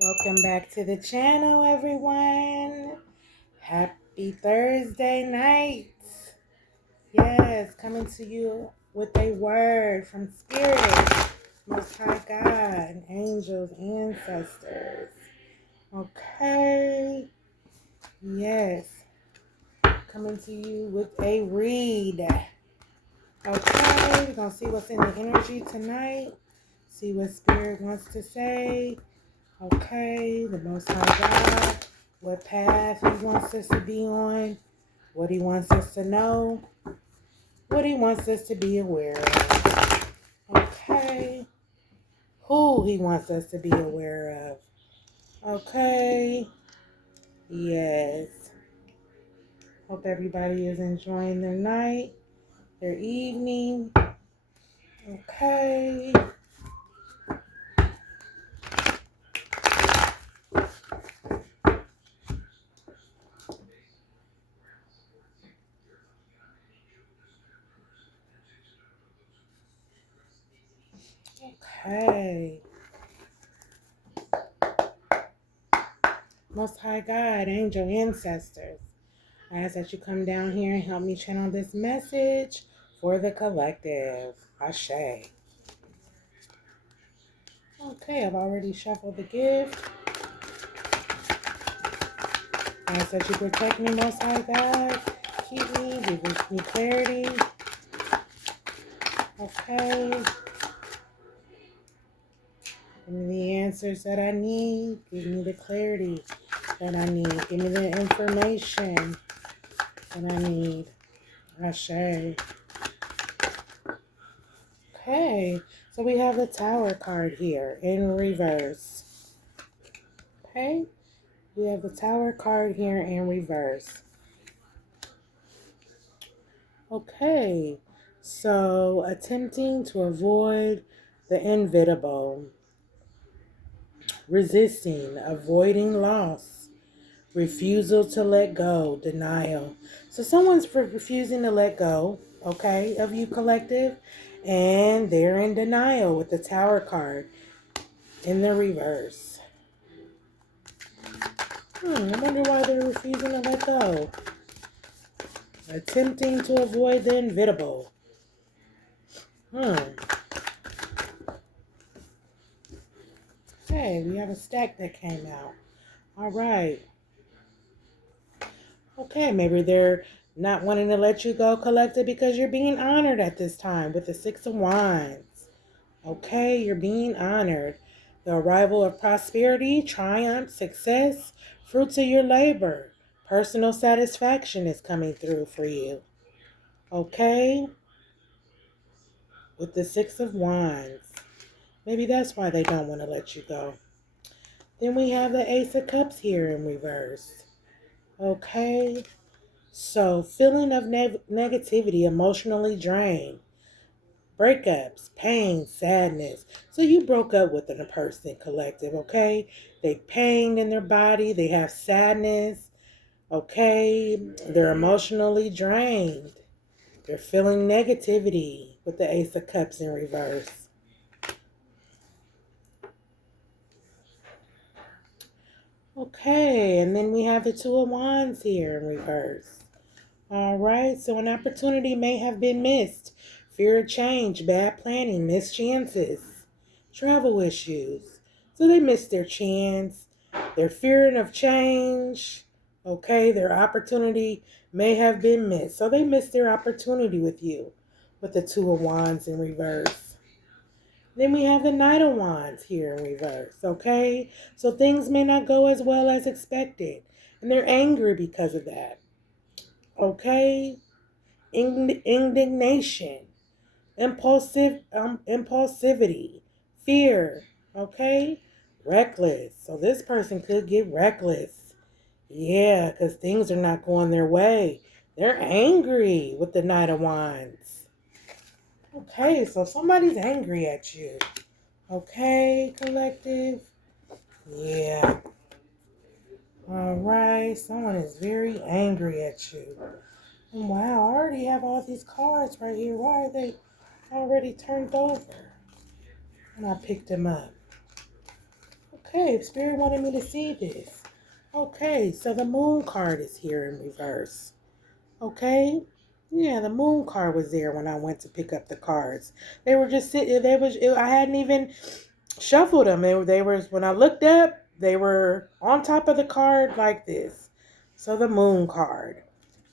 Welcome back to the channel, everyone. Happy Thursday night. Yes, coming to you with a word from Spirit, Most High God, angels, ancestors. Okay. Yes, coming to you with a read. Okay, we're going to see what's in the energy tonight. See what Spirit wants to say. Okay, the Most High God, what path He wants us to be on, what He wants us to know, what He wants us to be aware of. Okay, who He wants us to be aware of. Okay, yes. Hope everybody is enjoying their night, their evening. Okay. Okay. Most High God, angel ancestors, I ask that you come down here and help me channel this message for the collective. Ashe. Okay, I've already shuffled the gift. I ask that you protect me, Most High God. Keep me, give me clarity. Okay. Give me the answers that I need. Give me the clarity that I need. Give me the information that I need. Ashe. Okay, so we have the Tower card here in reverse. Okay, we have the Tower card here in reverse. Okay, so attempting to avoid the inevitable, resisting, avoiding loss, refusal to let go, denial. So someone's refusing to let go, okay, of you, collective, and they're in denial with the Tower card in the reverse. I wonder why they're refusing to let go. Attempting to avoid the inevitable. Hey, we have a stack that came out. All right. Okay, maybe they're not wanting to let you go, collective, because you're being honored at this time with the Six of Wands. Okay, you're being honored. The arrival of prosperity, triumph, success, fruits of your labor, personal satisfaction is coming through for you. Okay, with the Six of Wands. Maybe that's why they don't want to let you go. Then we have the Ace of Cups here in reverse. Okay, so feeling of negativity, emotionally drained, breakups, pain, sadness. So you broke up with a person, collective, okay? They pain in their body, they have sadness, okay? They're emotionally drained. They're feeling negativity with the Ace of Cups in reverse. Okay, and then we have the Two of Wands here in reverse. All right, so an opportunity may have been missed. Fear of change, bad planning, missed chances, travel issues. So they missed their chance. They're fearing of change. Okay, their opportunity may have been missed. So they missed their opportunity with you with the Two of Wands in reverse. Then we have the Knight of Wands here in reverse, okay? So things may not go as well as expected. And they're angry because of that, okay? Indignation, impulsivity, fear, okay? Reckless. So this person could get reckless. Yeah, because things are not going their way. They're angry with the Knight of Wands. Okay, so somebody's angry at you. Okay, collective. Yeah. All right. Someone is very angry at you. And wow, I already have all these cards right here. Why are they already turned over? And I picked them up. Okay, Spirit wanted me to see this. Okay, so the moon card is here in reverse. Okay. Yeah, the moon card was there when I went to pick up the cards. They were just sitting. I hadn't even shuffled them. They were when I looked up. They were on top of the card like this. So the moon card.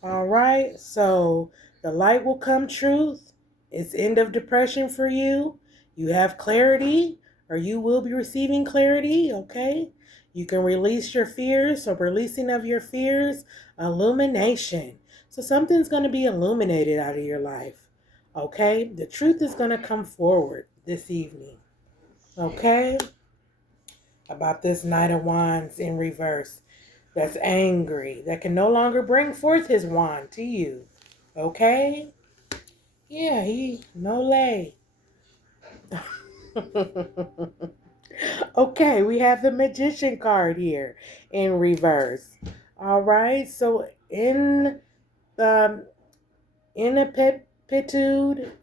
All right. So the light will come truth. It's end of depression for you. You have clarity, or you will be receiving clarity. Okay. You can release your fears. So releasing of your fears, illumination. So something's going to be illuminated out of your life. Okay? The truth is going to come forward this evening. Okay? About this Knight of Wands in reverse. That's angry. That can no longer bring forth his wand to you. Okay? Yeah, no lay. Okay, we have the Magician card here in reverse. All right, so um, ineptitude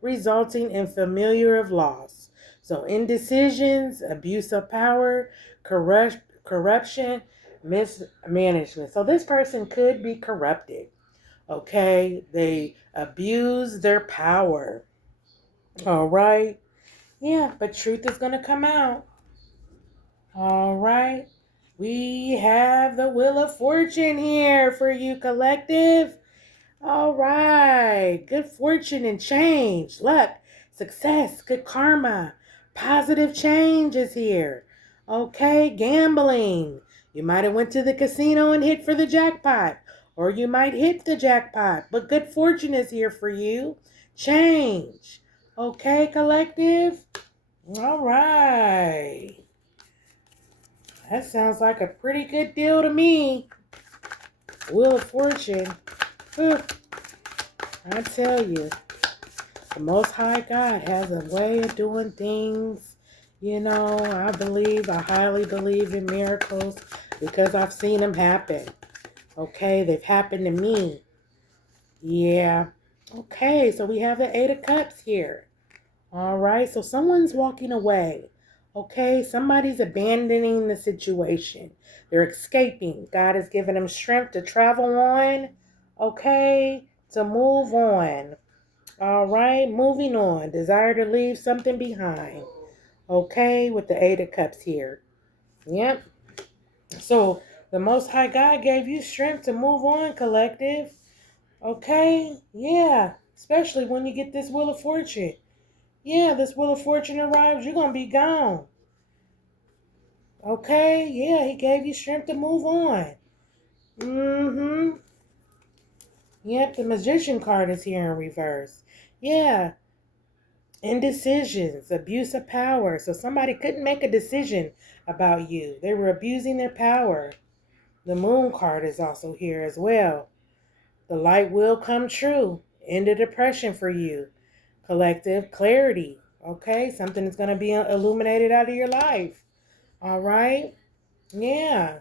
resulting in failure of loss. So indecisions, abuse of power, corruption, mismanagement. So this person could be corrupted. Okay, they abuse their power. All right. Yeah, but truth is going to come out. All right. We have the Wheel of Fortune here for you, collective. All right. Good fortune and change, luck, success, good karma, positive change is here. Okay, gambling. You might have went to the casino and hit for the jackpot, or you might hit the jackpot, but good fortune is here for you. Change. Okay, collective. All right. That sounds like a pretty good deal to me. Wheel of Fortune. Whew. I tell you, the Most High God has a way of doing things. You know, I highly believe in miracles because I've seen them happen. Okay, they've happened to me. Yeah. Okay, so we have the Eight of Cups here. All right, so someone's walking away. Okay, somebody's abandoning the situation. They're escaping. God has given them strength to travel on. Okay, to move on. All right, moving on. Desire to leave something behind. Okay, with the Eight of Cups here. Yep. So the Most High God gave you strength to move on, collective. Okay, yeah. Especially when you get this Wheel of Fortune. Yeah, this Wheel of Fortune arrives, you're going to be gone. Okay, yeah, he gave you strength to move on. Mm-hmm. Yep, the Magician card is here in reverse. Yeah, indecisions, abuse of power. So somebody couldn't make a decision about you. They were abusing their power. The Moon card is also here as well. The light will come true. End of depression for you. Collective clarity. Okay, something is going to be illuminated out of your life. All right? Yeah.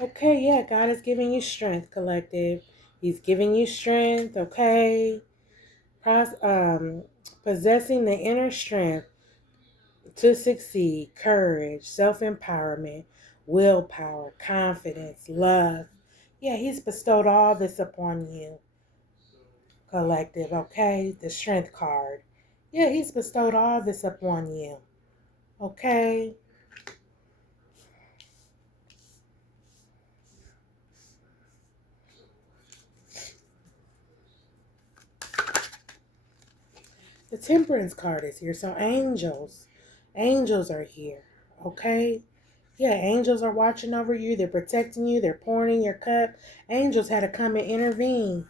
Okay, yeah, God is giving you strength, collective. He's giving you strength, okay? Possessing the inner strength to succeed, courage, self-empowerment, willpower, confidence, love. Yeah, he's bestowed all this upon you, collective, okay? The strength card. Yeah, he's bestowed all this upon you, okay? The Temperance card is here. So angels are here. Okay? Yeah, angels are watching over you. They're protecting you. They're pouring in your cup. Angels had to come and intervene.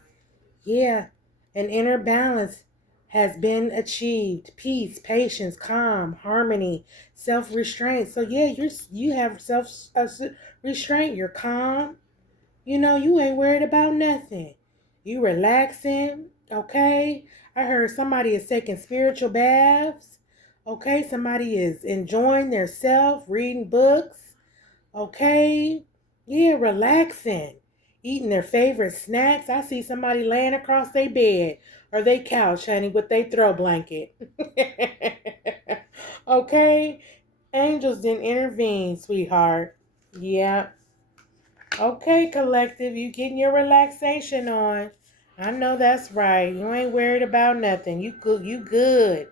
Yeah. An inner balance has been achieved. Peace, patience, calm, harmony, self-restraint. So yeah, you have self-restraint. You're calm. You know, you ain't worried about nothing. You relaxing, okay? I heard somebody is taking spiritual baths, okay? Somebody is enjoying their self, reading books, okay? Yeah, relaxing. eating their favorite snacks. I see somebody laying across their bed or their couch, honey, with their throw blanket. Okay? Angels didn't intervene, sweetheart. Yeah. Okay, collective, you getting your relaxation on. I know that's right. You ain't worried about nothing. You good. You good.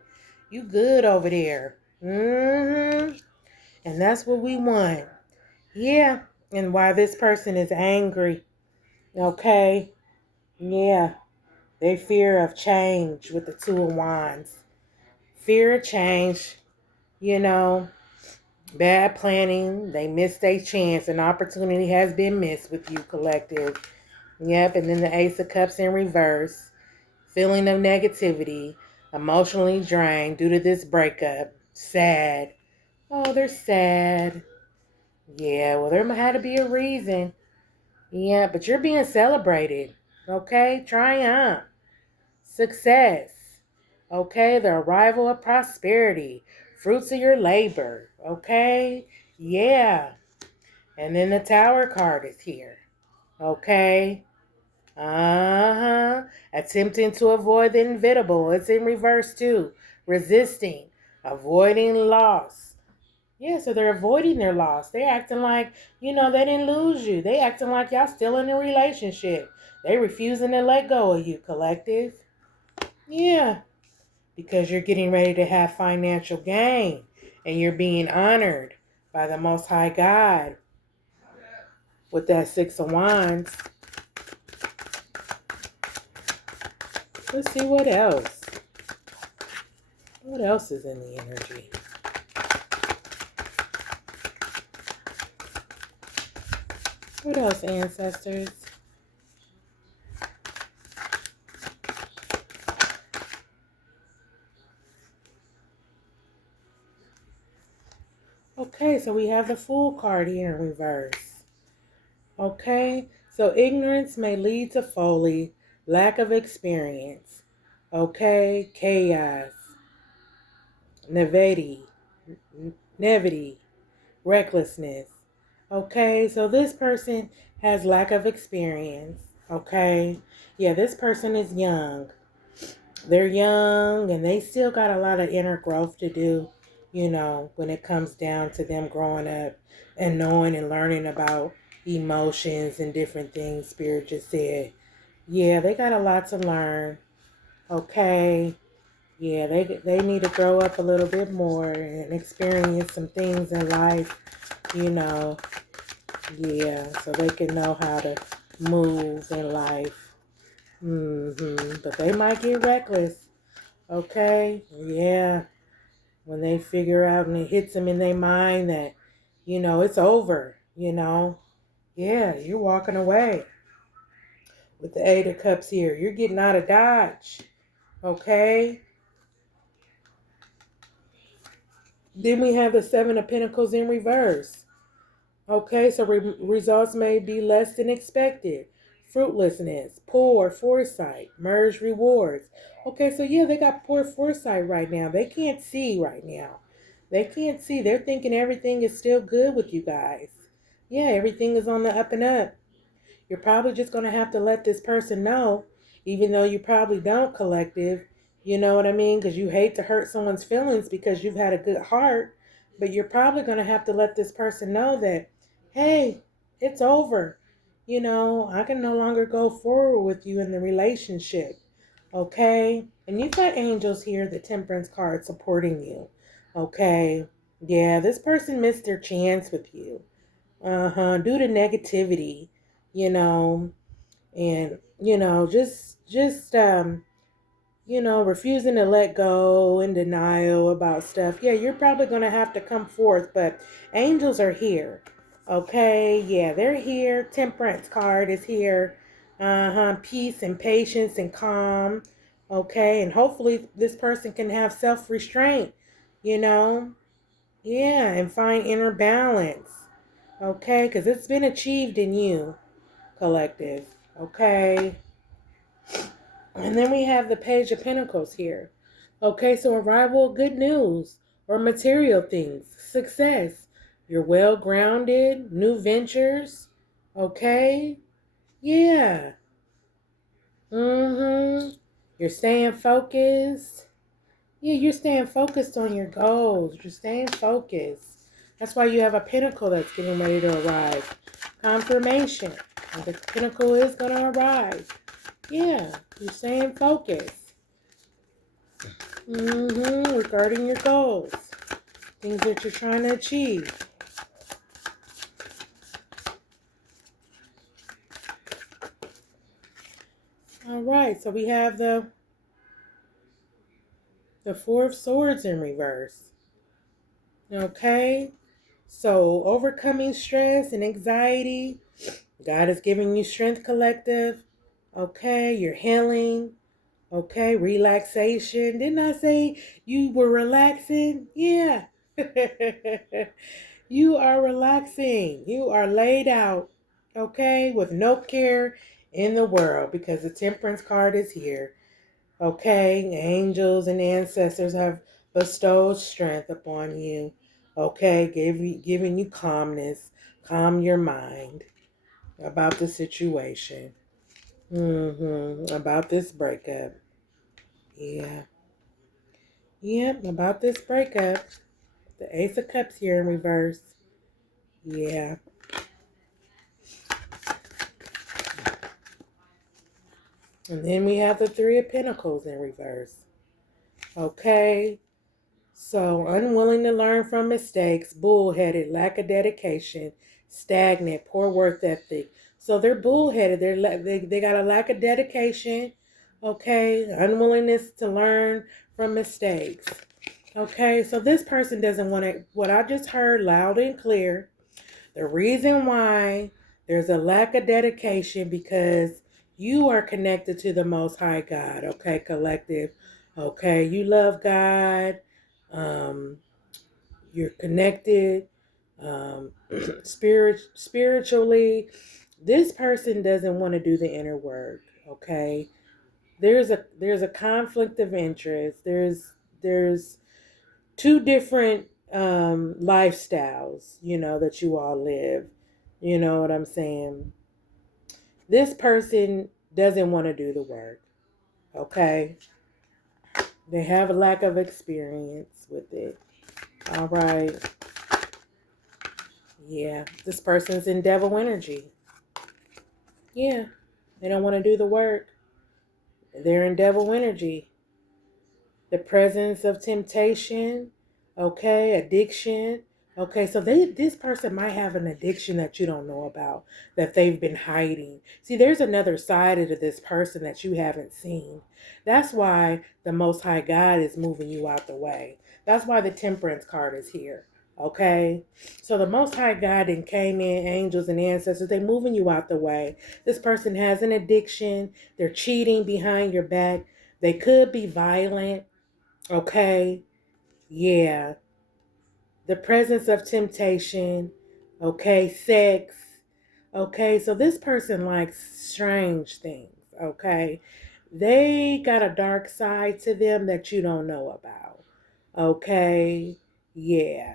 You good over there. Mm-hmm. And that's what we want. Yeah. And why this person is angry. Okay. Yeah. They fear of change with the Two of Wands. Fear of change. You know, bad planning. They missed a chance. An opportunity has been missed with you, collective. Yep, and then the Ace of Cups in reverse. Feeling of negativity. Emotionally drained due to this breakup. Sad. Oh, they're sad. Yeah, well, there had to be a reason. Yeah, but you're being celebrated. Okay? Triumph. Success. Okay? The arrival of prosperity. Fruits of your labor. Okay? Yeah. And then the Tower card is here. Okay? Attempting to avoid the inevitable. It's in reverse too. Resisting. Avoiding loss. Yeah, so they're avoiding their loss. They're acting like, they didn't lose you. They acting like y'all still in a relationship. They refusing to let go of you, collective. Yeah, because you're getting ready to have financial gain. And you're being honored by the Most High God with that Six of Wands. Let's see what else. What else is in the energy? What else, ancestors? Okay, so we have the Fool card here in reverse. Okay, so ignorance may lead to folly, lack of experience. Okay, chaos, naivety, naivety, recklessness. Okay, so this person has lack of experience. Okay, yeah, this person is young. They're young and they still got a lot of inner growth to do, when it comes down to them growing up and knowing and learning about emotions and different things. Spirit just said, yeah, they got a lot to learn. Okay. Yeah, they need to grow up a little bit more and experience some things in life, you know. Yeah, so they can know how to move in life. But they might get reckless. Okay, yeah. When they figure out and it hits them in their mind that, it's over. Yeah, you're walking away. With the Eight of Cups here, you're getting out of Dodge. Okay. Then we have the Seven of Pentacles in reverse. Okay, so results may be less than expected. Fruitlessness, poor foresight, merged rewards. Okay, so yeah, they got poor foresight right now. They can't see right now. They can't see. They're thinking everything is still good with you guys. Yeah, everything is on the up and up. You're probably just going to have to let this person know, even though you probably don't, collective. You know what I mean? Because you hate to hurt someone's feelings because you've had a good heart. But you're probably going to have to let this person know that, hey, it's over. I can no longer go forward with you in the relationship. Okay? And you've got angels here, the Temperance card, supporting you. Okay? Yeah, this person missed their chance with you. Due to negativity, you know, and refusing to let go and denial about stuff. Yeah, you're probably going to have to come forth, but angels are here. Okay, yeah, they're here. Temperance card is here. Peace and patience and calm. Okay, and hopefully this person can have self-restraint, you know. Yeah, and find inner balance. Okay, because it's been achieved in you, collective. Okay. And then we have the Page of Pentacles here. Okay, so arrival of good news or material things, success. You're well grounded, new ventures. Okay. Yeah. You're staying focused. Yeah, you're staying focused on your goals. You're staying focused. That's why you have a pinnacle that's getting ready to arrive. Confirmation. The pinnacle is going to arrive. Yeah, you're staying focused. Regarding your goals. Things that you're trying to achieve. All right, so we have the Four of Swords in reverse. Okay, so overcoming stress and anxiety. God is giving you strength, collective. Okay, you're healing. Okay, relaxation. Didn't I say you were relaxing? Yeah. You are relaxing. You are laid out. Okay, with no care in the world because the Temperance card is here. Okay, angels and ancestors have bestowed strength upon you. Okay, giving you calmness. Calm your mind about the situation. About this breakup. Yeah. Yep, about this breakup. The Ace of Cups here in reverse. Yeah. And then we have the Three of Pentacles in reverse. Okay. So, unwilling to learn from mistakes, bullheaded, lack of dedication, stagnant, poor work ethic. So they're bullheaded. They got a lack of dedication. Okay. Unwillingness to learn from mistakes. Okay. So this person doesn't want to, what I just heard loud and clear. The reason why there's a lack of dedication because you are connected to the Most High God, okay, collective. Okay, you love God. Um, you're connected spiritually. This person doesn't want to do the inner work, okay? There's a conflict of interest. There's two different lifestyles, that you all live. You know what I'm saying? This person doesn't want to do the work, okay? They have a lack of experience with it. All right. Yeah, this person's in devil energy. Yeah, they don't want to do the work. They're in devil energy. The presence of temptation, okay, addiction. Okay, so this person might have an addiction that you don't know about, that they've been hiding. See, there's another side of this person that you haven't seen. That's why the Most High God is moving you out the way. That's why the Temperance card is here. Okay, so the Most High God and came in, angels and ancestors, they're moving you out the way. This person has an addiction. They're cheating behind your back. They could be violent. Okay, yeah. The presence of temptation. Okay, sex. Okay, so this person likes strange things. Okay, they got a dark side to them that you don't know about. Okay, yeah.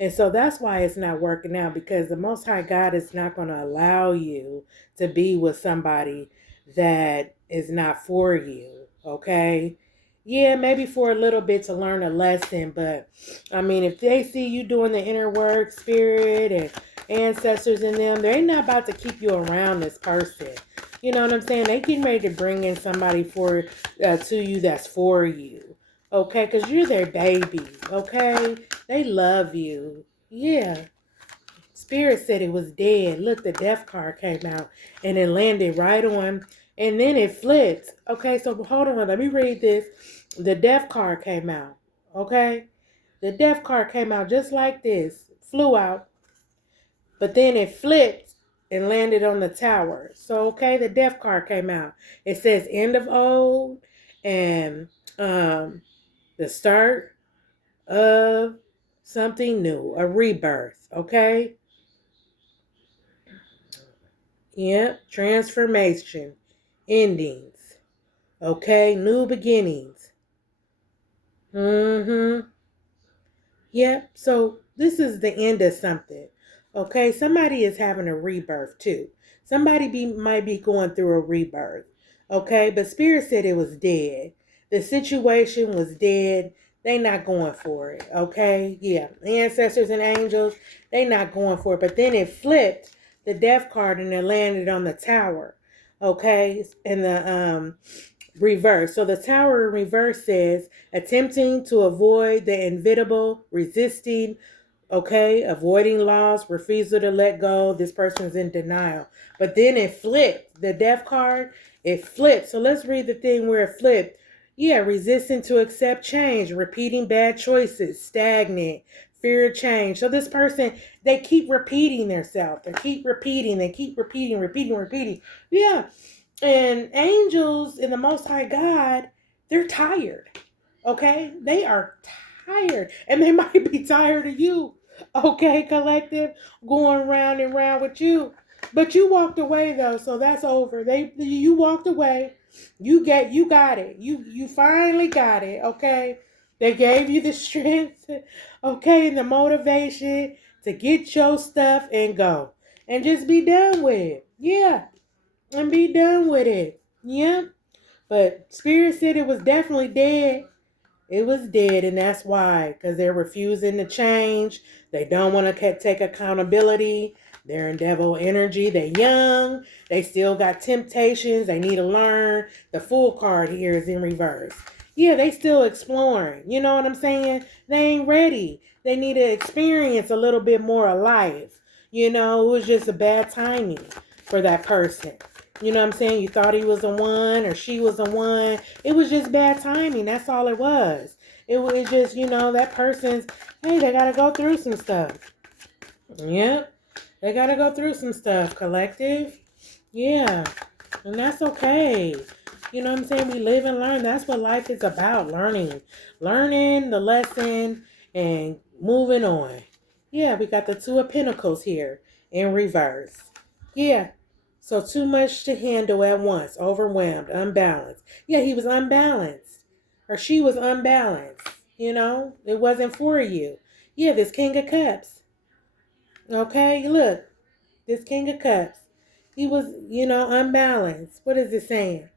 And so that's why it's not working out because the Most High God is not going to allow you to be with somebody that is not for you. Okay, yeah, maybe for a little bit to learn a lesson, but I mean, if they see you doing the inner work, spirit and ancestors in them, they're not about to keep you around this person. You know what I'm saying? They getting ready to bring in somebody to you that's for you. Okay, because you're their baby. Okay, they love you. Yeah. Spirit said it was dead. Look, the death card came out and it landed right on, and then it flipped. Okay, so hold on, let me read this. The death card came out. Okay, the death card came out just like this, flew out, but then it flipped and landed on the tower. So, okay, the death card came out. It says end of old and the start of something new, a rebirth. Okay, yep, transformation, endings. Okay, new beginnings. Yep, so this is the end of something. Okay, somebody is having a rebirth too. Somebody might be going through a rebirth. Okay, but Spirit said it was dead. The situation was dead. They not going for it. Okay, yeah. Ancestors and angels, they not going for it. But then it flipped the death card and it landed on the tower. Okay, in the reverse. So the tower in reverse says attempting to avoid the inevitable, resisting, okay, avoiding loss, refusal to let go. This person's in denial. But then it flipped. The death card, it flipped. So let's read the thing where it flipped. Yeah, resisting to accept change, repeating bad choices, stagnant, fear of change. So this person, they keep repeating themselves. They keep repeating. Yeah. And angels in the Most High God, they're tired. Okay? They are tired. And they might be tired of you. Okay, collective, going round and round with you. But you walked away though, so that's over. You walked away. You got it. You finally got it, okay? They gave you the strength, okay, and the motivation to get your stuff and go. And just be done with it. Yeah. And be done with it. Yeah. But Spirit said it was definitely dead. It was dead, and that's why, because they're refusing to change. They don't want to take accountability. They're in devil energy. They're young. They still got temptations. They need to learn. The Fool card here is in reverse. Yeah, they still exploring. You know what I'm saying? They ain't ready. They need to experience a little bit more of life. You know, it was just a bad timing for that person. You know what I'm saying? You thought he was the one or she was the one. It was just bad timing. That's all it was. It was just, that person's, hey, they got to go through some stuff. Yep. They got to go through some stuff, collective. Yeah. And that's okay. You know what I'm saying? We live and learn. That's what life is about, learning. Learning the lesson and moving on. Yeah, we got the Two of Pentacles here in reverse. Yeah. So too much to handle at once, overwhelmed, unbalanced. Yeah, he was unbalanced. Or she was unbalanced. It wasn't for you. Yeah, this King of Cups. Okay, look, this King of Cups. He was, unbalanced. What is it saying?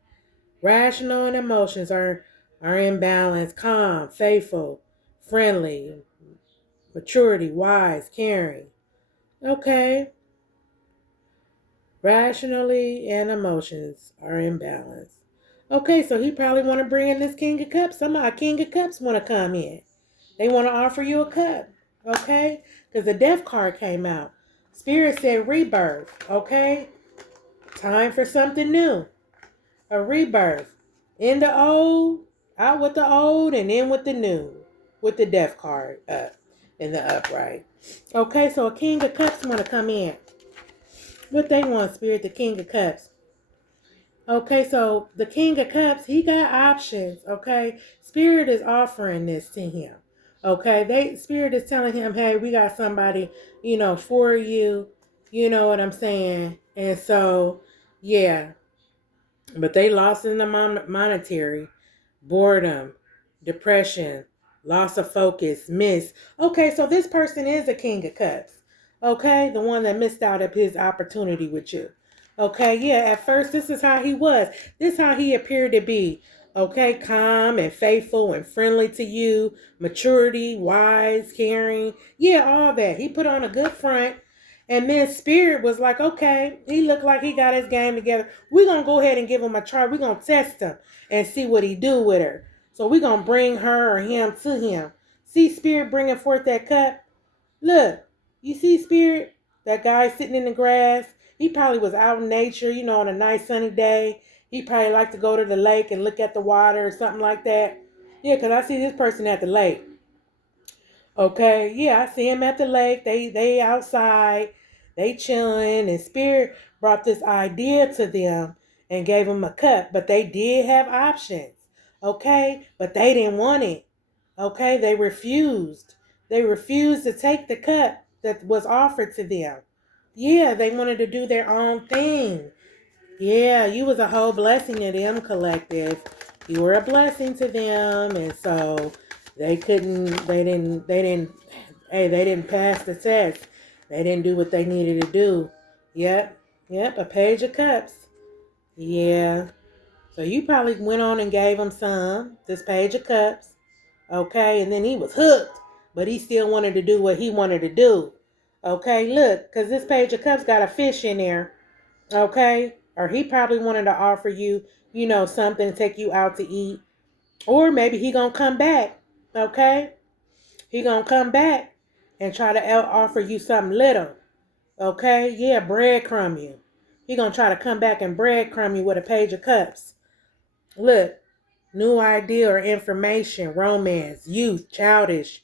Rational and emotions are in balance, calm, faithful, friendly, maturity, wise, caring. Okay. Rationally and emotions are in balance. Okay, so he probably want to bring in this King of Cups. A King of Cups want to come in. They want to offer you a cup. Okay? Because the Death card came out. Spirit said rebirth. Okay? Time for something new. A rebirth. In the old, out with the old, and in with the new. With the Death card up in the upright. Okay, so a King of Cups want to come in. What they want, Spirit, the King of Cups. Okay, so the King of Cups, he got options, okay? Spirit is offering this to him. Okay, Spirit is telling him, hey, we got somebody, for you. You know what I'm saying? And so, yeah. But they lost in the monetary, boredom, depression, loss of focus, miss. Okay, so this person is a King of Cups. Okay, the one that missed out of his opportunity with you. Okay, yeah, at first this is how he was. This is how he appeared to be. Okay, calm and faithful and friendly to you, maturity, wise, caring. Yeah, all that. He put on a good front. And then Spirit was like, okay, he looked like he got his game together. We're going to go ahead and give him a try. We're going to test him and see what he do with her. So we're going to bring her or him to him. See Spirit bringing forth that cup? Look, you see Spirit? That guy sitting in the grass? He probably was out in nature, on a nice sunny day. He probably liked to go to the lake and look at the water or something like that. Yeah, because I see this person at the lake. Okay, yeah, I see him at the lake. They outside, they chilling, and Spirit brought this idea to them and gave them a cup. But they did have options, okay? But they didn't want it, okay? They refused. They refused to take the cup that was offered to them. Yeah, they wanted to do their own thing. Yeah, you was a whole blessing to them, collective. You were a blessing to them, and so they didn't pass the test. They didn't do what they needed to do. Yep. Yep, a page of cups. Yeah. So you probably went on and gave him this page of cups. Okay, and then he was hooked, but he still wanted to do what he wanted to do. Okay, look, because this page of cups got a fish in there. Okay, or he probably wanted to offer you, something to take you out to eat. Or maybe he gonna come back. Okay, he gonna come back and try to offer you something little. Okay, yeah, breadcrumb you. He gonna try to come back and breadcrumb you with a page of cups. Look, new idea or information, romance, youth, childish,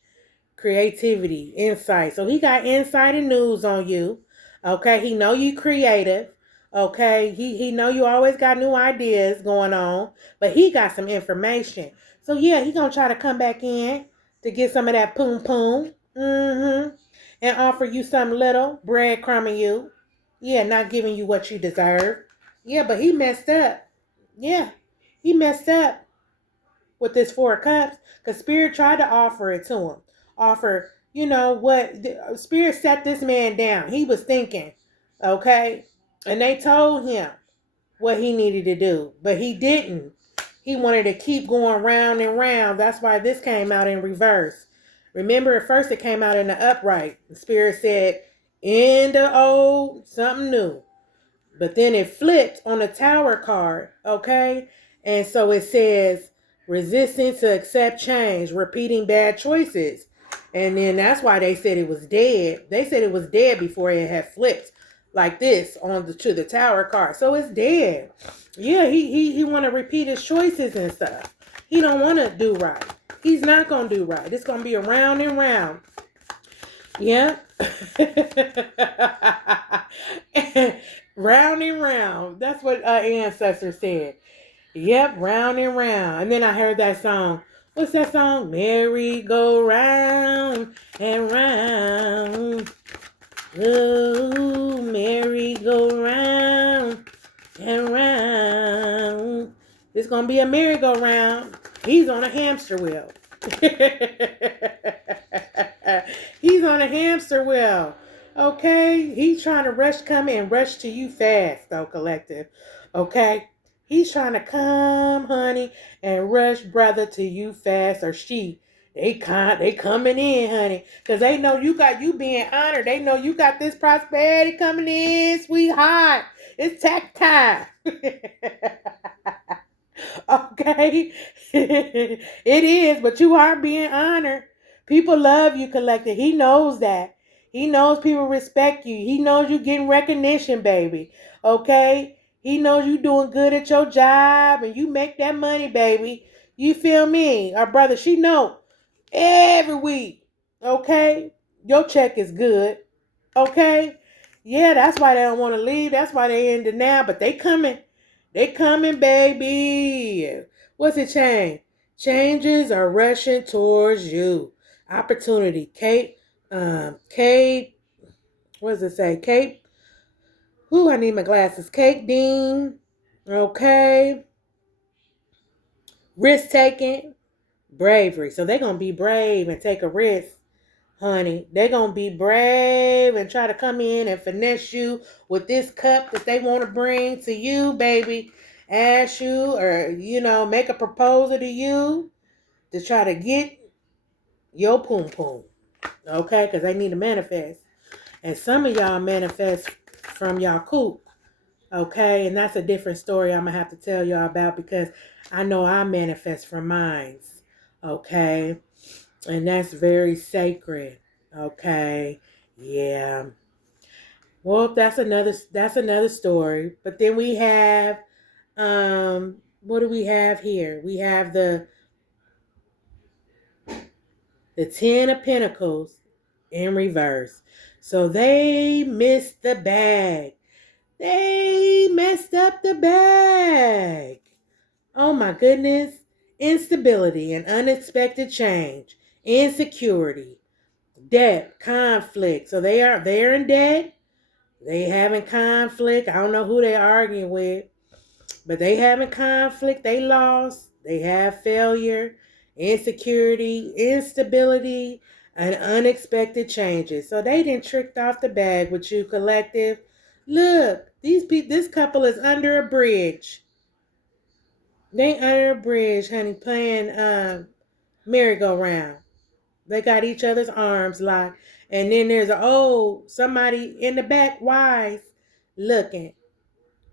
creativity, insight. So he got insight and news on you. Okay, he know you creative. Okay, he know you always got new ideas going on, but he got some information. So yeah, he gonna try to come back in to get some of that poom poom. And offer you some little breadcrumbing you. Yeah, not giving you what you deserve. Yeah, but he messed up. Yeah, he messed up with this Four of Cups because Spirit tried to offer it to him. Offer, what Spirit set this man down. He was thinking, okay, and they told him what he needed to do, but he didn't. He wanted to keep going round and round. That's why this came out in reverse. Remember, at first it came out in the upright. The Spirit said, "In the old, something new." But then it flipped on the Tower card, okay? And so it says, resisting to accept change, repeating bad choices. And then that's why they said it was dead. They said it was dead before it had flipped like this to the Tower card. So it's dead. Yeah, he want to repeat his choices and stuff. He don't want to do right. He's not going to do right. It's going to be around and round. Yeah. Round and round. That's what ancestor said. Yep, round and round. And then I heard that song. What's that song? Merry go round and round. Ooh, merry go round and round. It's gonna be a merry-go-round. He's on a hamster wheel. He's on a hamster wheel. Okay? He's trying to come and rush to you fast, though, collective. Okay? He's trying to come, honey, and rush brother to you fast, or she. They coming in, honey. Because they know you got you being honored. They know you got this prosperity coming in, sweetheart. It's tax time. Okay? It is, but you are being honored. People love you, collective. He knows that. He knows people respect you. He knows you getting recognition, baby. Okay? He knows you doing good at your job and you make that money, baby. You feel me? Our brother, she know every week. Okay? Your check is good. Okay? Yeah, that's why they don't want to leave. That's why they in denial, but they coming. They coming, baby. What's it change? Changes are rushing towards you. Opportunity. Kate, what does it say? Kate, I need my glasses. Kate Dean. Okay. Risk taking. Bravery. So they're going to be brave and take a risk, honey. They're going to be brave and try to come in and finesse you with this cup that they want to bring to you, baby. Ask you or, make a proposal to you to try to get your poom poom. Okay? Because they need to manifest. And some of y'all manifest from y'all coop. Okay? And that's a different story I'm going to have to tell y'all about because I know I manifest from mines. Okay? And that's very sacred. Okay. Yeah. Well, that's another story. But then we have what do we have here? We have the 10 of Pentacles in reverse. So they missed the bag. They messed up the bag. Oh my goodness. Instability and unexpected change. Insecurity. Debt, conflict. So they're in debt. They having conflict. I don't know who they arguing with, but they having conflict. They lost. They have failure, insecurity, instability, and unexpected changes. So they didn't tricked off the bag with you, collective. Look, This couple is under a bridge. They under a bridge, honey, playing merry-go-round. They got each other's arms locked. And then there's somebody in the back, wise, looking.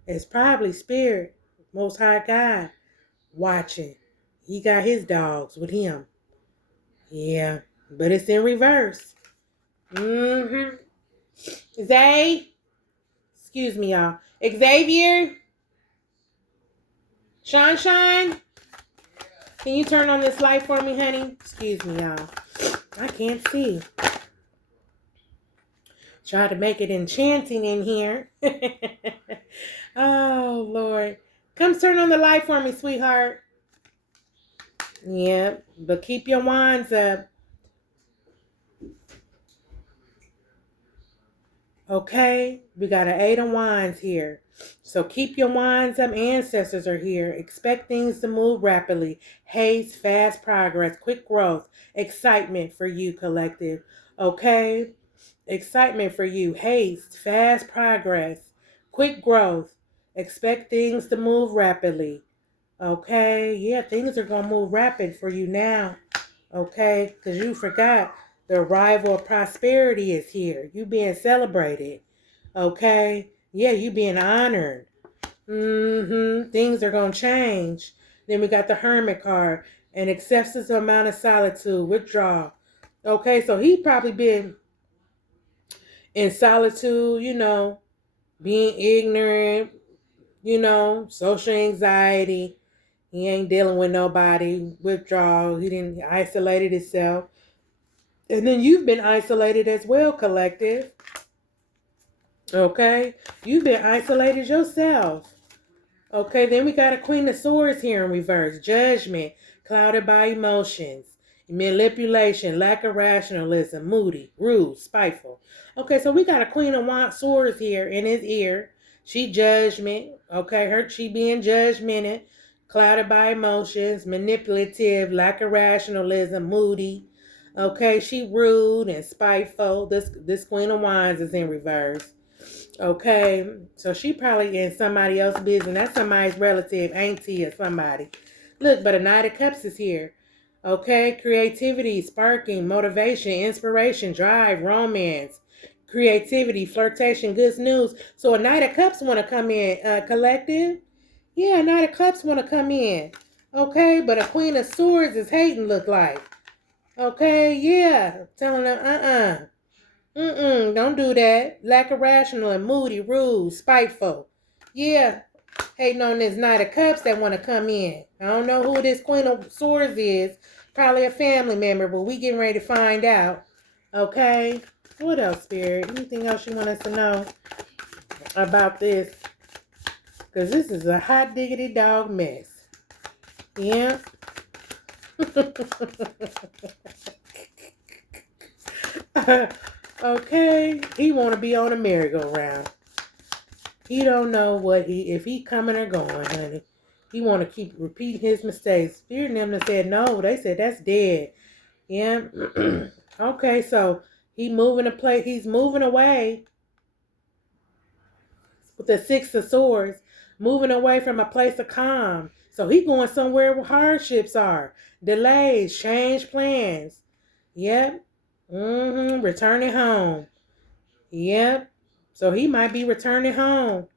It's probably Spirit, Most High God, watching. He got his dogs with him. Yeah, but it's in reverse. Mm-hmm. Excuse me, y'all. Xavier? Shine? Can you turn on this light for me, honey? Excuse me, y'all. I can't see. Try to make it enchanting in here. Oh, Lord. Come turn on the light for me, sweetheart. Yep, but keep your wands up. Okay, we got an 8 of wands here. So keep your wands up. Ancestors are here. Expect things to move rapidly. Haste, fast progress, quick growth, excitement for you, collective. Okay, excitement for you. Haste, fast progress, quick growth. Expect things to move rapidly. Okay, yeah, things are going to move rapid for you now. Okay, because you forgot the arrival of prosperity is here. You being celebrated. Okay, yeah, you being honored. Things are going to change. Then we got the Hermit card. An excessive amount of solitude, withdrawal. Okay, so he probably been in solitude, being ignorant, social anxiety. He ain't dealing with nobody, withdrawal. He didn't isolated himself. And then you've been isolated as well, collective. Okay? You've been isolated yourself. Okay, then we got a Queen of Swords here in reverse. Judgment, clouded by emotions, manipulation, lack of rationalism, moody, rude, spiteful. Okay, so we got a Queen of Swords here in his ear. She judgment. Okay, she being judgmented, clouded by emotions, manipulative, lack of rationalism, moody. Okay, she rude and spiteful. This Queen of Wands is in reverse. Okay, so she probably in somebody else's business. That's somebody's relative, auntie or somebody. Look, but a Knight of Cups is here. Okay, creativity, sparking, motivation, inspiration, drive, romance, creativity, flirtation, good news. So a Knight of Cups want to come in, collective. Yeah, a Knight of Cups want to come in. Okay, but a Queen of Swords is hating, look like. Okay, yeah, telling them, don't do that. Lack of rational and moody, rude, spiteful. Yeah, hating on this Knight of Cups that want to come in. I don't know who this Queen of Swords is. Probably a family member, but we getting ready to find out. Okay? What else, Spirit? Anything else you want us to know about this? Because this is a hot diggity dog mess. Yeah. Okay, he want to be on a merry-go-round. He don't know if he coming or going, honey. He want to keep repeating his mistakes. Spirit and them said no. They said that's dead. Yeah. Okay, so he's moving away with the 6 of Swords, moving away from a place of calm. So he going somewhere where hardships are, delays, change plans. Yep. Returning home. Yep. So he might be returning home.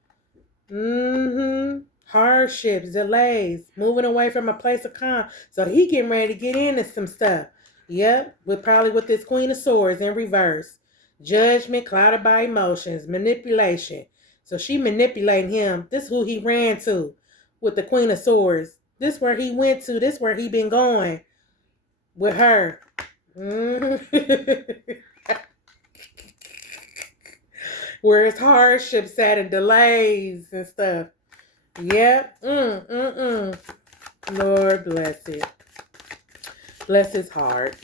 Hardships, delays, moving away from a place of calm. So he getting ready to get into some stuff. Yep. With this Queen of Swords in reverse. Judgment, clouded by emotions, manipulation. So she manipulating him. This is who he ran to with the Queen of Swords. This where he went to. This where he been going with her. Where it's hardships at and delays and stuff. Yep. Lord bless it. Bless his heart.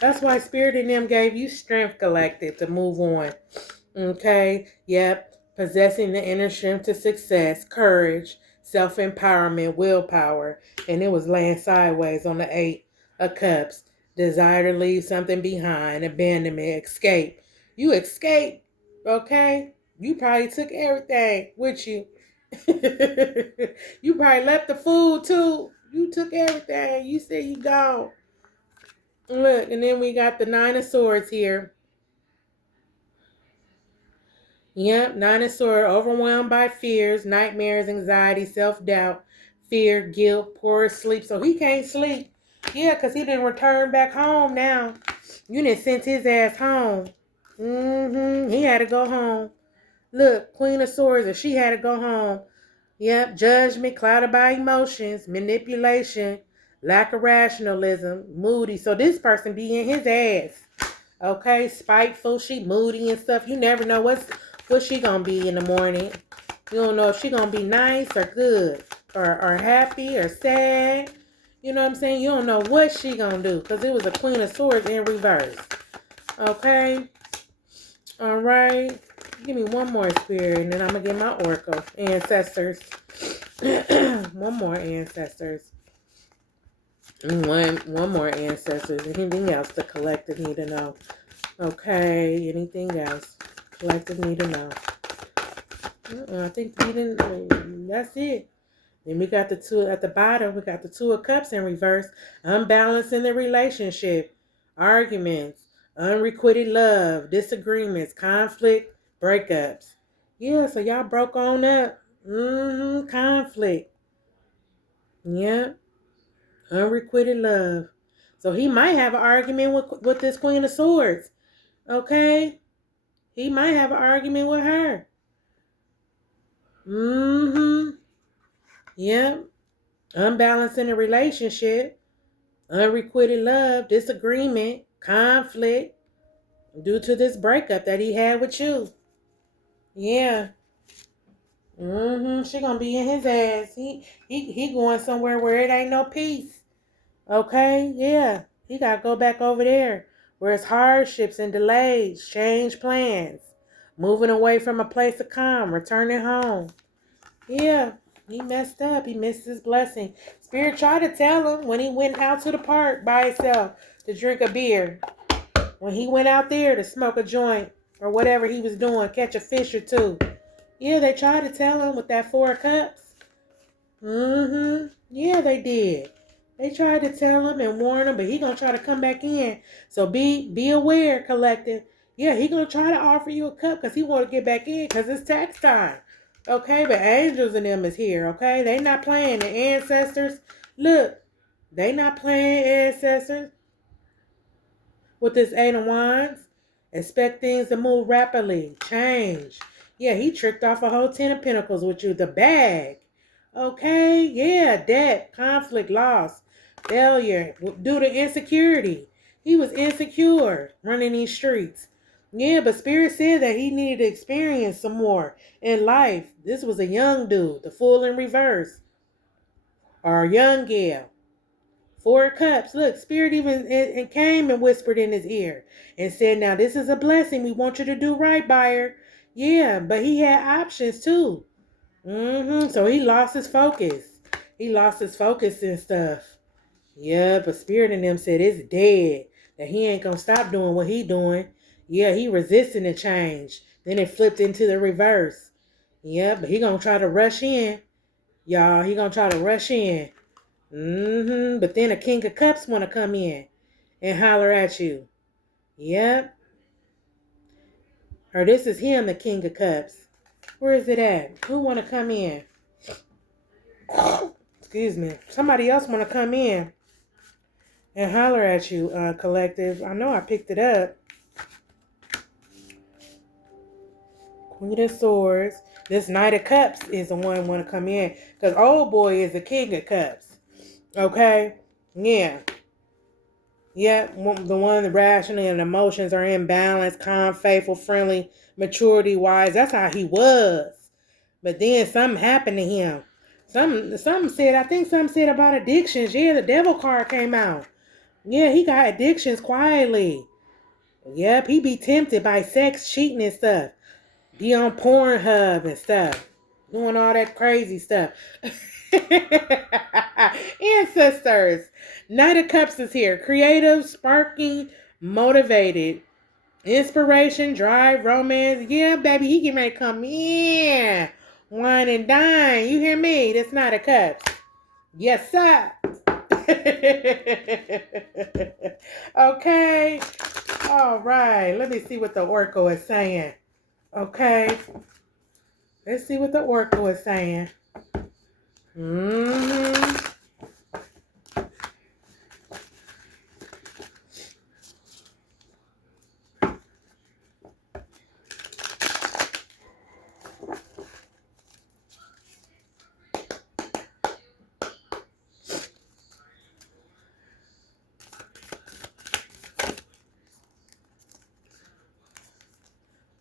That's why Spirit in them gave you strength, collective, to move on. Okay. Yep. Possessing the inner strength to success, courage, self-empowerment, willpower. And it was laying sideways on the 8 of Cups. Desire to leave something behind, abandonment, escape. You escape. Okay? You probably took everything with you. You probably left the food too. You took everything. You said you gone. Look, and then we got the Nine of Swords here. Yep, Nine of Swords, overwhelmed by fears, nightmares, anxiety, self-doubt, fear, guilt, poor sleep. So he can't sleep. Yeah, because he didn't return back home now. You didn't send his ass home. He had to go home. Look, Queen of Swords, and she had to go home. Yep, judgment, clouded by emotions, manipulation, lack of rationalism, moody. So this person be in his ass. Okay, spiteful, she moody and stuff. You never know what she gonna be in the morning. You don't know if she gonna be nice or good or happy or sad. You know what I'm saying? You don't know what she gonna do because it was a Queen of Swords in reverse. Okay, all right. Give me one more spirit, and then I'm gonna get my oracle ancestors. One more ancestors. One more ancestors. Anything else the collective need to know? Okay, anything else? Collective need to know. I think we didn't. That's it. Then we got the two at the bottom. We got the Two of Cups in reverse. Unbalance in the relationship. Arguments. Unrequited love. Disagreements. Conflict. Breakups. Yeah, so y'all broke on up. Conflict. Yeah. Unrequited love. So he might have an argument with this Queen of Swords. Okay? He might have an argument with her. Yep. Unbalance in a relationship. Unrequited love. Disagreement. Conflict. Due to this breakup that he had with you. Yeah. She gonna be in his ass. He going somewhere where it ain't no peace. Okay? Yeah. He gotta go back over there where it's hardships and delays. Change plans. Moving away from a place of calm. Returning home. Yeah, he messed up. He missed his blessing. Spirit tried to tell him when he went out to the park by himself to drink a beer. When he went out there to smoke a joint or whatever he was doing, catch a fish or two. Yeah, they tried to tell him with that Four of Cups. Yeah, they did. They tried to tell him and warn him, but he gonna try to come back in. So be aware, collective. Yeah, he gonna try to offer you a cup because he want to get back in because it's tax time. Okay, but angels and them is here. Okay, they not playing. The ancestors, look, they not playing ancestors with this Eight of Wands. Expect things to move rapidly, change. Yeah, he tricked off a whole 10 of Pentacles with you. The bag. Okay, yeah, debt, conflict, loss, failure due to insecurity. He was insecure running these streets. Yeah, but Spirit said that he needed to experience some more in life. This was a young dude, the Fool in reverse, or a young gal. Four of Cups. Look, Spirit even it came and whispered in his ear and said, now this is a blessing. We want you to do right by her. Yeah, but he had options too. So he lost his focus. He lost his focus and stuff. Yeah, but Spirit in them said it's dead. That he ain't gonna stop doing what he doing. Yeah, he resisting the change. Then it flipped into the reverse. Yeah, but he gonna try to rush in. Y'all, he gonna try to rush in. But then a King of Cups wanna come in and holler at you. Yep. Or this is him, the King of Cups. Where is it at? Who wanna come in? Excuse me. Somebody else want to come in and holler at you, collective. I know I picked it up. Queen of Swords. This Knight of Cups is the one want to come in. Because old boy is the King of Cups. Okay? Yeah. Yeah. The one that rationally and emotions are in balance, calm, faithful, friendly, maturity-wise. That's how he was. But then something happened to him. Some said, I think some said about addictions. Yeah, the devil card came out. Yeah, he got addictions quietly. Yep, he be tempted by sex, cheating and stuff. Be on Pornhub and stuff. Doing all that crazy stuff. Ancestors. Knight of Cups is here. Creative, sparky, motivated. Inspiration, drive, romance. Yeah, baby, he can make come in. Wine and dine. You hear me? That's not a cup. Yes, sir. Okay. All right. Let me see what the oracle is saying. Okay. Let's see what the oracle is saying. Mm-hmm.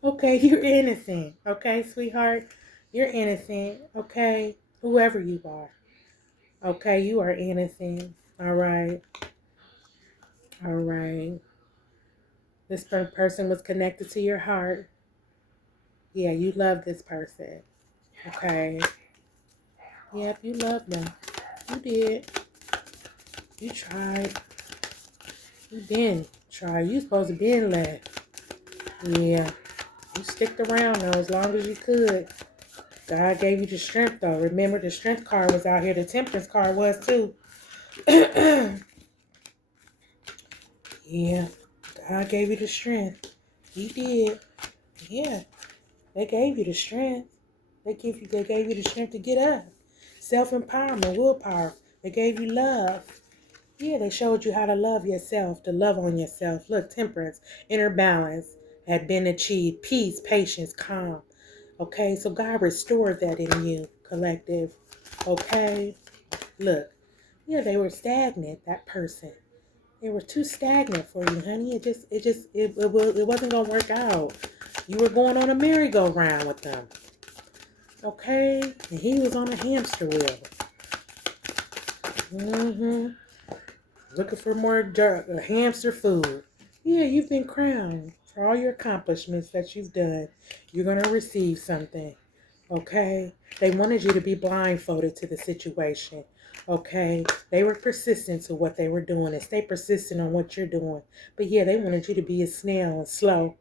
Okay, you're innocent. Okay, sweetheart? You're innocent. Okay? Whoever you are. Okay, you are innocent. All right. All right. This person was connected to your heart. Yeah, you love this person. Okay. Yep, you love them. You did. You tried. You been tried. You supposed to been left. Yeah. You sticked around though as long as you could. God gave you the strength though. Remember the strength card was out here. The temperance card was too. Yeah. God gave you the strength. He did. Yeah. They gave you the strength. They gave you the strength to get up. Self-empowerment, willpower. They gave you love. Yeah, they showed you how to love yourself, to love on yourself. Look, temperance, inner balance had been achieved. Peace, patience, calm. Okay, so God restored that in you, collective. Okay, look. Yeah, they were stagnant, that person. They were too stagnant for you, honey. It wasn't gonna work out. You were going on a merry-go-round with them. Okay? And he was on a hamster wheel. Mm-hmm. Looking for more hamster food. Yeah, you've been crowned for all your accomplishments that you've done. You're going to receive something. Okay? They wanted you to be blindfolded to the situation. Okay? They were persistent to what they were doing and stay persistent on what you're doing. But yeah, they wanted you to be a snail and slow.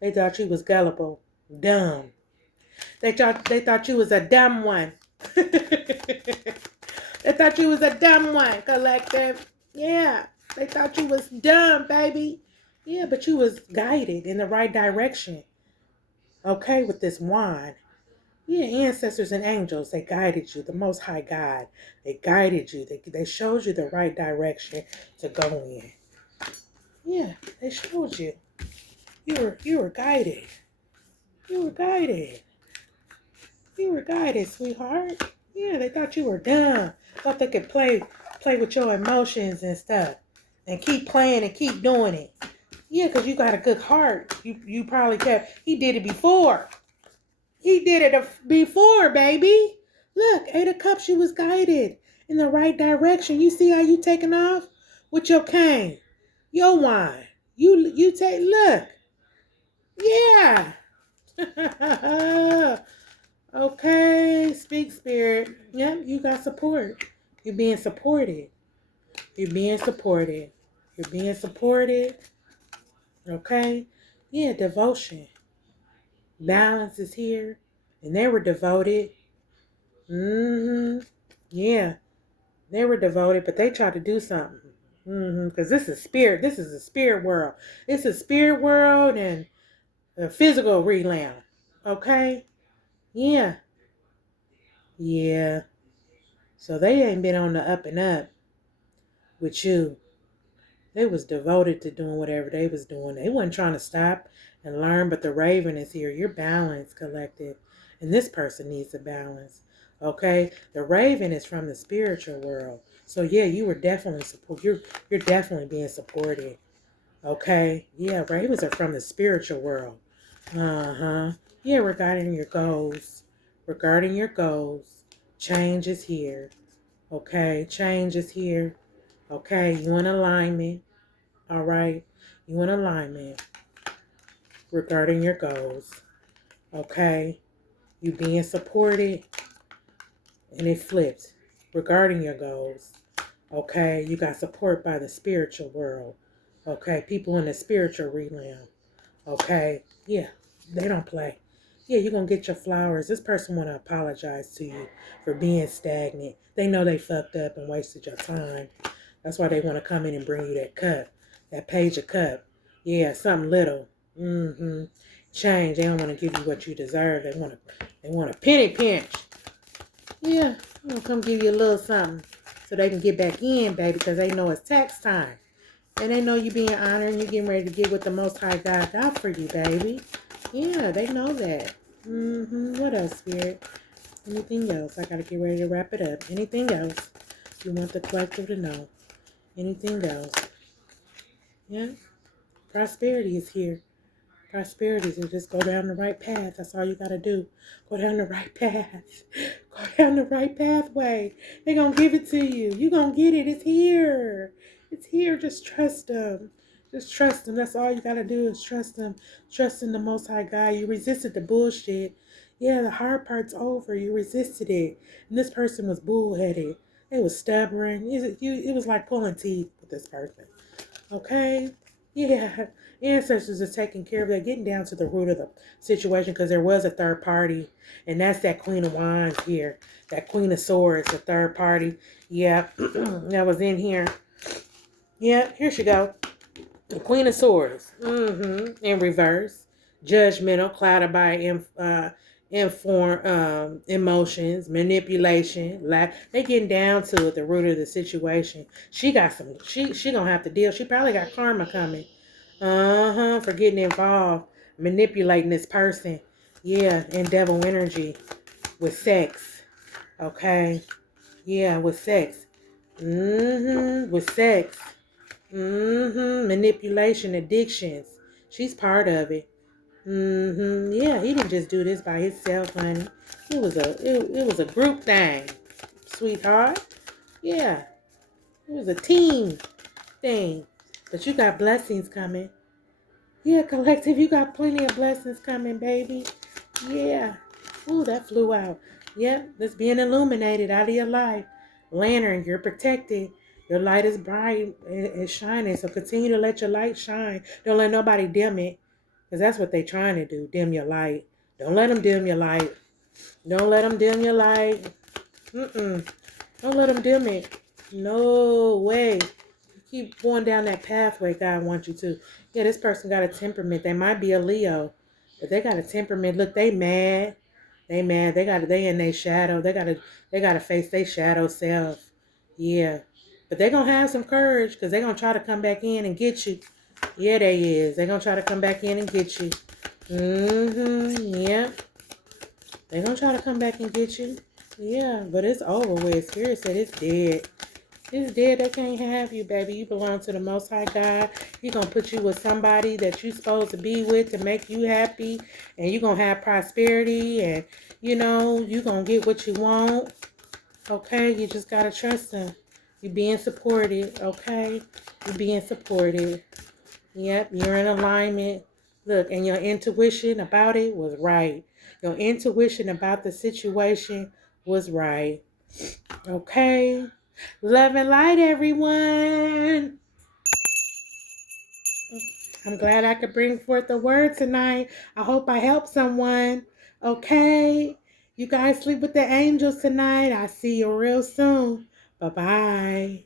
They thought you was gullible, dumb. They thought you was a dumb one. They thought you was a dumb one, collective. Yeah. They thought you was dumb, baby. Yeah, but you was guided in the right direction. Okay, with this wand. Yeah, ancestors and angels, they guided you. The Most High God, they guided you. They showed you the right direction to go in. Yeah, they showed you. You were guided. You were guided. You were guided, sweetheart. Yeah, they thought you were dumb. Thought they could play with your emotions and stuff. And keep playing and keep doing it. Yeah, because you got a good heart. You probably kept, he did it before. He did it before, baby. Look, 8 of Cups, you was guided in the right direction. You see how you taking off? With your cane. Your wine. You take, look. Yeah. Okay, speak spirit. Yep, you got support. You're being supported. You're being supported. You're being supported. Okay? Yeah, devotion. Balance is here. And they were devoted. Mm-hmm. Yeah, they were devoted, but they tried to do something. Mm-hmm. Because this is spirit. This is a spirit world. It's a spirit world and a physical realm. Okay? Yeah. Yeah. So they ain't been on the up and up with you. They was devoted to doing whatever they was doing. They wasn't trying to stop and learn, but the Raven is here. You're balanced, collective. And this person needs a balance. Okay? The Raven is from the spiritual world. So yeah, you were definitely you're definitely being supported. Okay? Yeah, Ravens are from the spiritual world. Uh-huh. Yeah, regarding your goals. Regarding your goals. Change is here. Okay? Change is here. Okay? You in alignment. All right, you in alignment regarding your goals. Okay, you being supported, and it flips regarding your goals. Okay, you got support by the spiritual world. Okay, people in the spiritual realm. Okay? Yeah, they don't play. Yeah, you're going to get your flowers. This person want to apologize to you for being stagnant. They know they fucked up and wasted your time. That's why they want to come in and bring you that cup, that page of cup. Yeah, something little. Mm-hmm. Change. They don't want to give you what you deserve. They want a penny pinch. Yeah, I'm going to come give you a little something so they can get back in, baby, because they know it's tax time. And they know you being honored and you're getting ready to get what the Most High God got for you, baby. Yeah, they know that. What else, Spirit? Anything else? I got to get ready to wrap it up. Anything else you want the collective to know? Anything else? Yeah? Prosperity is here. Prosperity is just go down the right path. That's all you got to do. Go down the right path. Go down the right pathway. They're going to give it to you. You're going to get it. It's here. It's here. Just trust them. Just trust them. That's all you got to do is trust them. Trust in the Most High God. You resisted the bullshit. Yeah, the hard part's over. You resisted it. And this person was bullheaded. They was stubborn. It was like pulling teeth with this person. Okay? Yeah. Ancestors are taking care of that, getting down to the root of the situation because there was a third party. And that's that Queen of Wands here. That Queen of Swords, the third party. Yeah. That was in here. Yeah, here she go. The Queen of Swords. In reverse. Judgmental, clouded by emotions, manipulation. They getting down to it, the root of the situation. She gonna have to deal. She probably got karma coming. For getting involved, manipulating this person. Yeah, and devil energy with sex. Okay. Yeah, with sex. With sex. Manipulation, addictions. She's part of it. Yeah, he didn't just do this by himself, honey. It was a group thing, sweetheart. Yeah, it was a team thing. But you got blessings coming. Yeah, collective, you got plenty of blessings coming, baby. Yeah. Ooh, that flew out. Yep, that's being illuminated out of your life. Lantern, you're protected. Your light is bright and shining, so continue to let your light shine. Don't let nobody dim it, because that's what they're trying to do, dim your light. Don't let them dim your light. Don't let them dim your light. Don't let them dim it. No way. Keep going down that pathway God wants you to. Yeah, this person got a temperament. They might be a Leo, but they got a temperament. Look, they mad. They mad. They in their shadow. They gotta face their shadow self. Yeah. But they gonna have some courage because they gonna try to come back in and get you. Yeah, they is. They gonna try to come back in and get you. Yeah. They gonna try to come back and get you. Yeah, but it's over with. Spirit said it's dead. It's dead. They can't have you, baby. You belong to the Most High God. He gonna put you with somebody that you supposed to be with to make you happy. And you gonna have prosperity. And, you gonna get what you want. Okay? You just gotta trust him. You being supported. Okay? You being supported. Yep, you're in alignment. Look, and your intuition about it was right. Your intuition about the situation was right. Okay? Love and light, everyone. I'm glad I could bring forth the word tonight. I hope I helped someone. Okay? You guys sleep with the angels tonight. I'll see you real soon. Bye-bye.